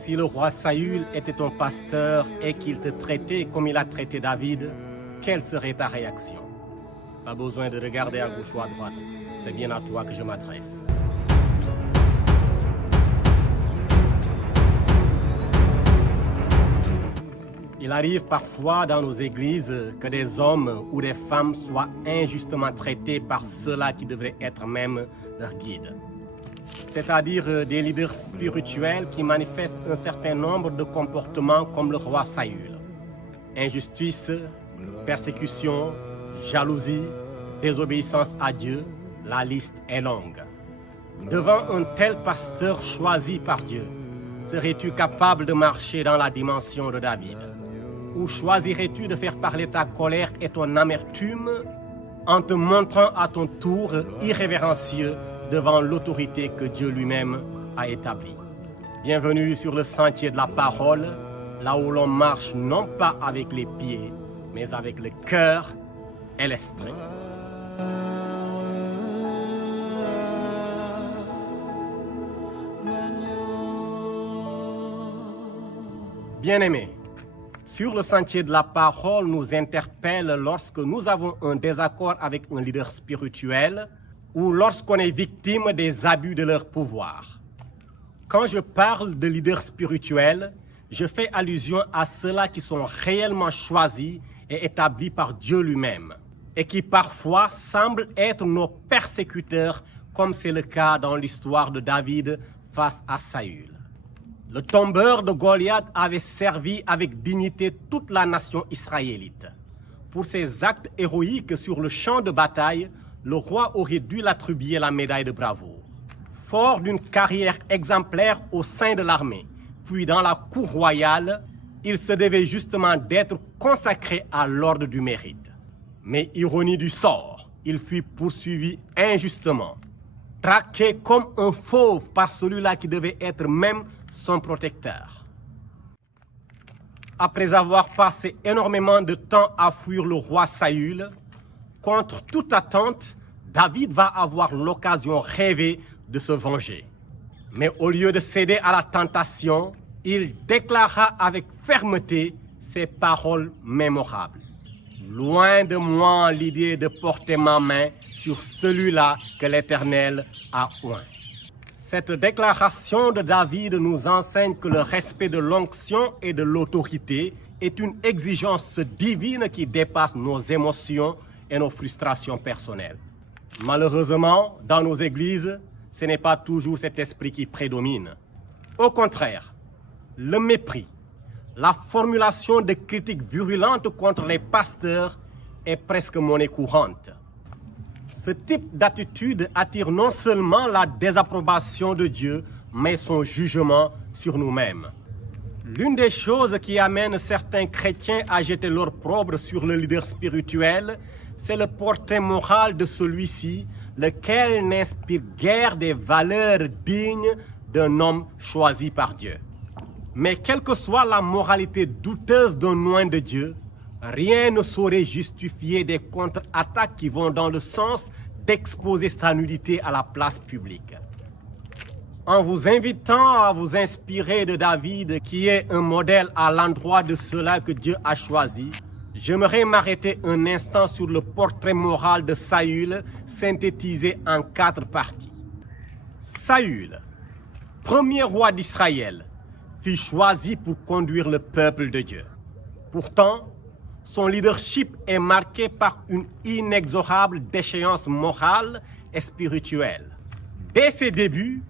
Si le roi Saül était ton pasteur et qu'il te traitait comme il a traité David, quelle serait ta réaction? Pas besoin de regarder à gauche ou à droite, c'est bien à toi que je m'adresse. Il arrive parfois dans nos églises que des hommes ou des femmes soient injustement traités par ceux-là qui devraient être même leurs guides. C'est-à-dire des leaders spirituels qui manifestent un certain nombre de comportements comme le roi Saül. Injustice, persécution, jalousie, désobéissance à Dieu, la liste est longue. Devant un tel pasteur choisi par Dieu, serais-tu capable de marcher dans la dimension de David? Ou choisirais-tu de faire parler ta colère et ton amertume en te montrant à ton tour irrévérencieux devant l'autorité que Dieu lui-même a établie? Bienvenue sur le sentier de la parole, là où l'on marche non pas avec les pieds, mais avec le cœur et l'esprit. Bien-aimés, sur le sentier de la parole nous interpelle lorsque nous avons un désaccord avec un leader spirituel ou lorsqu'on est victime des abus de leur pouvoir. Quand je parle de leaders spirituels, je fais allusion à ceux-là qui sont réellement choisis et établis par Dieu lui-même et qui parfois semblent être nos persécuteurs, comme c'est le cas dans l'histoire de David face à Saül. Le tombeur de Goliath avait servi avec dignité toute la nation israélite. Pour ses actes héroïques sur le champ de bataille, le roi aurait dû l'attribuer la médaille de bravoure. Fort d'une carrière exemplaire au sein de l'armée, puis dans la cour royale, il se devait justement d'être consacré à l'ordre du mérite. Mais ironie du sort, il fut poursuivi injustement, traqué comme un fauve par celui-là qui devait être même son protecteur. Après avoir passé énormément de temps à fuir le roi Saül, contre toute attente, David va avoir l'occasion rêvée de se venger. Mais au lieu de céder à la tentation, il déclara avec fermeté ces paroles mémorables. Loin de moi l'idée de porter ma main sur celui-là que l'Éternel a oint. Cette déclaration de David nous enseigne que le respect de l'onction et de l'autorité est une exigence divine qui dépasse nos émotions et nos frustrations personnelles. Malheureusement, dans nos églises, ce n'est pas toujours cet esprit qui prédomine. Au contraire, le mépris, la formulation de critiques virulentes contre les pasteurs est presque monnaie courante. Ce type d'attitude attire non seulement la désapprobation de Dieu, mais son jugement sur nous-mêmes. L'une des choses qui amène certains chrétiens à jeter l'opprobre sur le leader spirituel, c'est le portrait moral de celui-ci, lequel n'inspire guère des valeurs dignes d'un homme choisi par Dieu. Mais quelle que soit la moralité douteuse d'un oint de Dieu, rien ne saurait justifier des contre-attaques qui vont dans le sens d'exposer sa nudité à la place publique. En vous invitant à vous inspirer de David, qui est un modèle à l'endroit de ceux-là que Dieu a choisi, j'aimerais m'arrêter un instant sur le portrait moral de Saül, synthétisé en 4 parties. Saül, premier roi d'Israël, fut choisi pour conduire le peuple de Dieu. Pourtant, son leadership est marqué par une inexorable déchéance morale et spirituelle. Dès ses débuts,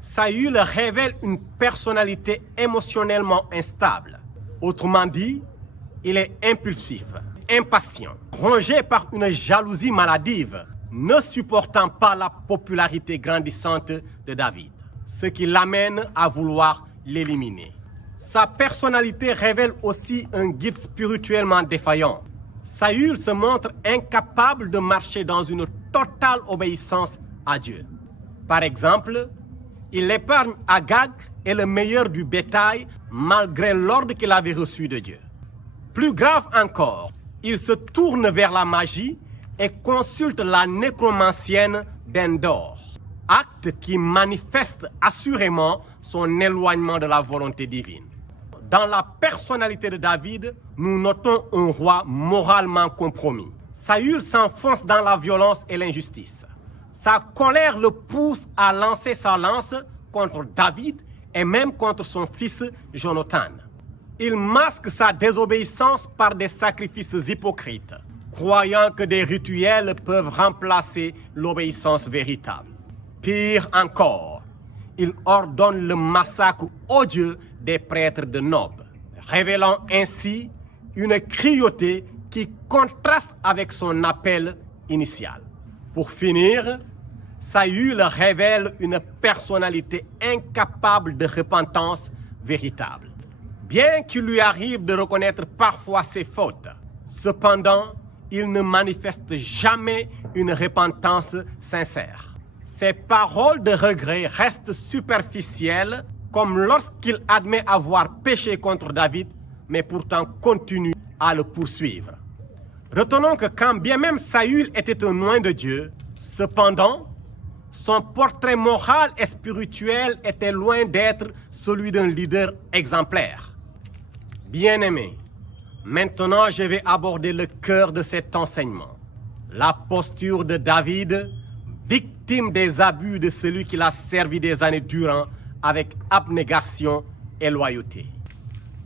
Saül révèle une personnalité émotionnellement instable. Autrement dit, il est impulsif, impatient, rongé par une jalousie maladive, ne supportant pas la popularité grandissante de David, ce qui l'amène à vouloir l'éliminer. Sa personnalité révèle aussi un guide spirituellement défaillant. Saül se montre incapable de marcher dans une totale obéissance à Dieu. Par exemple, il épargne Agag et le meilleur du bétail malgré l'ordre qu'il avait reçu de Dieu. Plus grave encore, il se tourne vers la magie et consulte la nécromancienne d'Endor, acte qui manifeste assurément son éloignement de la volonté divine. Dans la personnalité de David, nous notons un roi moralement compromis. Saül s'enfonce dans la violence et l'injustice. Sa colère le pousse à lancer sa lance contre David et même contre son fils Jonathan. Il masque sa désobéissance par des sacrifices hypocrites, croyant que des rituels peuvent remplacer l'obéissance véritable. Pire encore, il ordonne le massacre odieux des prêtres de Nob, révélant ainsi une cruauté qui contraste avec son appel initial. Pour finir, Saül révèle une personnalité incapable de repentance véritable. Bien qu'il lui arrive de reconnaître parfois ses fautes, cependant, il ne manifeste jamais une repentance sincère. Ses paroles de regret restent superficielles, comme lorsqu'il admet avoir péché contre David, mais pourtant continue à le poursuivre. Retenons que quand bien même Saül était un oint de Dieu, cependant, son portrait moral et spirituel était loin d'être celui d'un leader exemplaire. Bien-aimés, maintenant je vais aborder le cœur de cet enseignement. La posture de David, victime des abus de celui qui l'a servi des années durant avec abnégation et loyauté.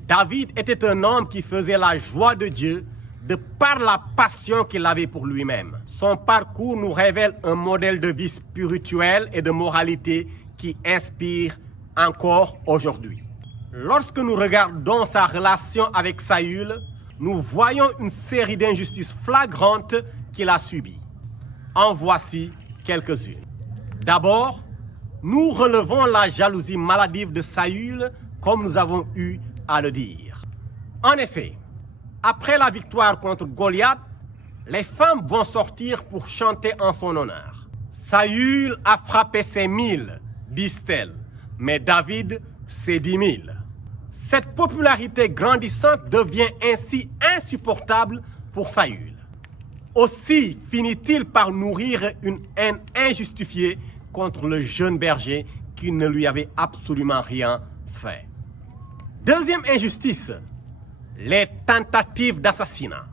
David était un homme qui faisait la joie de Dieu de par la passion qu'il avait pour lui-même. Son parcours nous révèle un modèle de vie spirituelle et de moralité qui inspire encore aujourd'hui. Lorsque nous regardons sa relation avec Saül, nous voyons une série d'injustices flagrantes qu'il a subies. En voici quelques-unes. D'abord, nous relevons la jalousie maladive de Saül, comme nous avons eu à le dire. En effet, après la victoire contre Goliath, les femmes vont sortir pour chanter en son honneur. Saül a frappé ses 1000, disent-elles, mais David ses 10 000. Cette popularité grandissante devient ainsi insupportable pour Saül. Aussi finit-il par nourrir une haine injustifiée contre le jeune berger qui ne lui avait absolument rien fait. Deuxième injustice, les tentatives d'assassinat.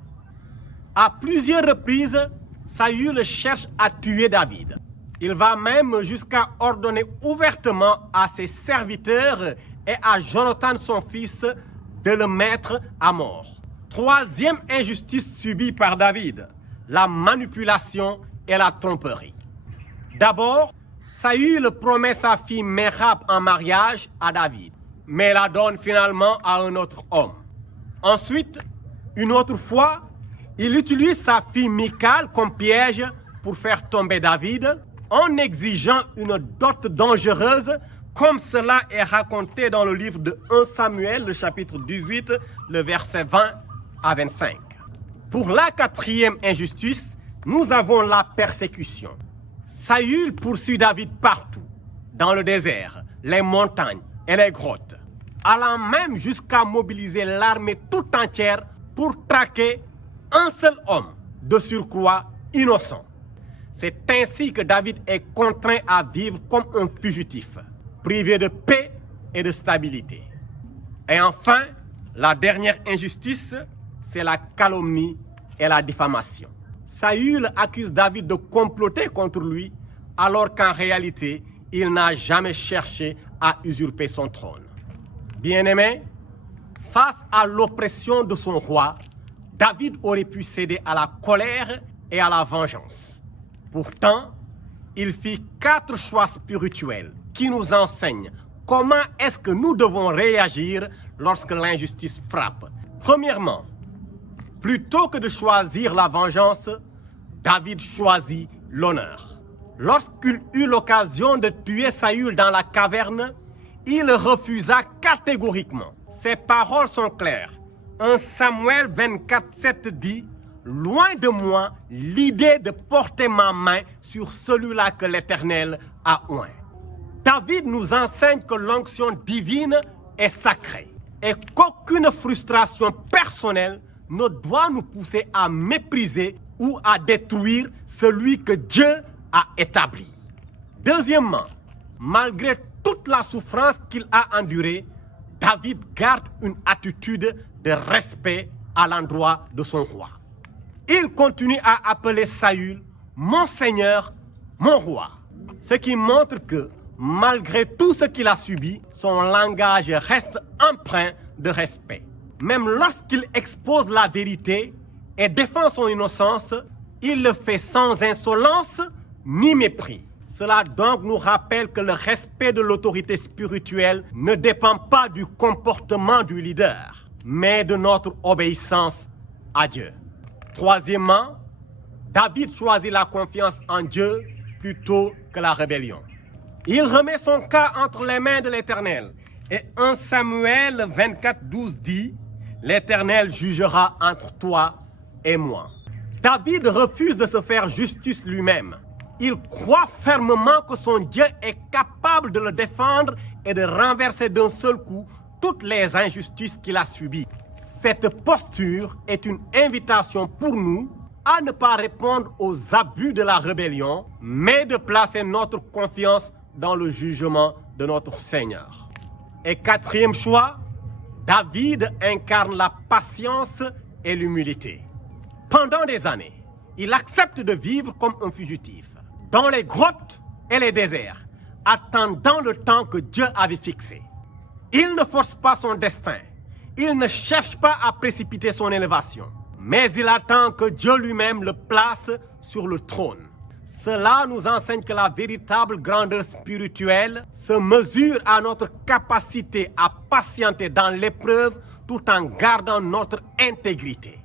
À plusieurs reprises, Saül cherche à tuer David. Il va même jusqu'à ordonner ouvertement à ses serviteurs et à Jonathan son fils de le mettre à mort. Troisième injustice subie par David, la manipulation et la tromperie. D'abord, Saül promet sa fille Merab en mariage à David, mais la donne finalement à un autre homme. Ensuite, une autre fois, il utilise sa fille Michal comme piège pour faire tomber David en exigeant une dot dangereuse, comme cela est raconté dans le livre de 1 Samuel, le chapitre 18, le verset 20 à 25. Pour la quatrième injustice, nous avons la persécution. Saül poursuit David partout, dans le désert, les montagnes et les grottes, allant même jusqu'à mobiliser l'armée tout entière pour traquer un seul homme, de surcroît innocent. C'est ainsi que David est contraint à vivre comme un fugitif, privé de paix et de stabilité. Et enfin, la dernière injustice, c'est la calomnie et la diffamation. Saül accuse David de comploter contre lui, alors qu'en réalité, il n'a jamais cherché à usurper son trône. Bien-aimé, face à l'oppression de son roi, David aurait pu céder à la colère et à la vengeance. Pourtant, il fit 4 choix spirituels qui nous enseignent comment est-ce que nous devons réagir lorsque l'injustice frappe. Premièrement, plutôt que de choisir la vengeance, David choisit l'honneur. Lorsqu'il eut l'occasion de tuer Saül dans la caverne, il refusa catégoriquement. Ses paroles sont claires. 1 Samuel 24:7 dit « Loin de moi l'idée de porter ma main sur celui-là que l'Éternel a oint. » David nous enseigne que l'onction divine est sacrée et qu'aucune frustration personnelle ne doit nous pousser à mépriser ou à détruire celui que Dieu a établi. Deuxièmement, malgré toute la souffrance qu'il a endurée, David garde une attitude de respect à l'endroit de son roi. Il continue à appeler Saül « mon Seigneur, mon roi », ce qui montre que, malgré tout ce qu'il a subi, son langage reste empreint de respect. Même lorsqu'il expose la vérité et défend son innocence, il le fait sans insolence ni mépris. Cela donc nous rappelle que le respect de l'autorité spirituelle ne dépend pas du comportement du leader, mais de notre obéissance à Dieu. Troisièmement, David choisit la confiance en Dieu plutôt que la rébellion. Il remet son cas entre les mains de l'Éternel. Et 1 Samuel 24:12 dit « L'Éternel jugera entre toi et moi ». David refuse de se faire justice lui-même. Il croit fermement que son Dieu est capable de le défendre et de renverser d'un seul coup toutes les injustices qu'il a subies. Cette posture est une invitation pour nous à ne pas répondre aux abus de la rébellion, mais de placer notre confiance dans le jugement de notre Seigneur. Et quatrième choix, David incarne la patience et l'humilité. Pendant des années, il accepte de vivre comme un fugitif, dans les grottes et les déserts, attendant le temps que Dieu avait fixé. Il ne force pas son destin, il ne cherche pas à précipiter son élévation, mais il attend que Dieu lui-même le place sur le trône. Cela nous enseigne que la véritable grandeur spirituelle se mesure à notre capacité à patienter dans l'épreuve tout en gardant notre intégrité.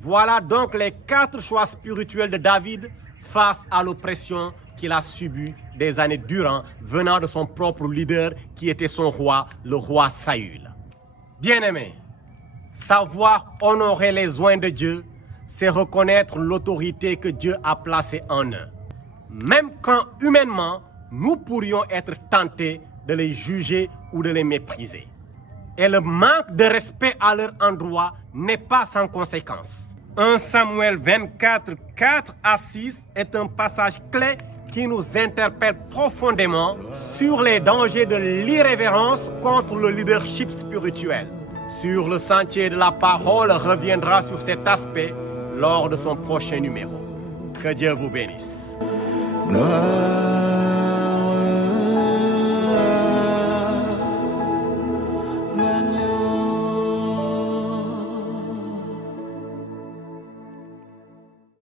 Voilà donc les 4 choix spirituels de David face à l'oppression qu'il a subie des années durant venant de son propre leader qui était son roi, le roi Saül. Bien-aimés, savoir honorer les oints de Dieu, c'est reconnaître l'autorité que Dieu a placée en eux. Même quand humainement, nous pourrions être tentés de les juger ou de les mépriser. Et le manque de respect à leur endroit n'est pas sans conséquence. 1 Samuel 24, 4 à 6 est un passage clé qui nous interpelle profondément sur les dangers de l'irrévérence contre le leadership spirituel. Sur le sentier de la parole reviendra sur cet aspect lors de son prochain numéro. Que Dieu vous bénisse. Gloire.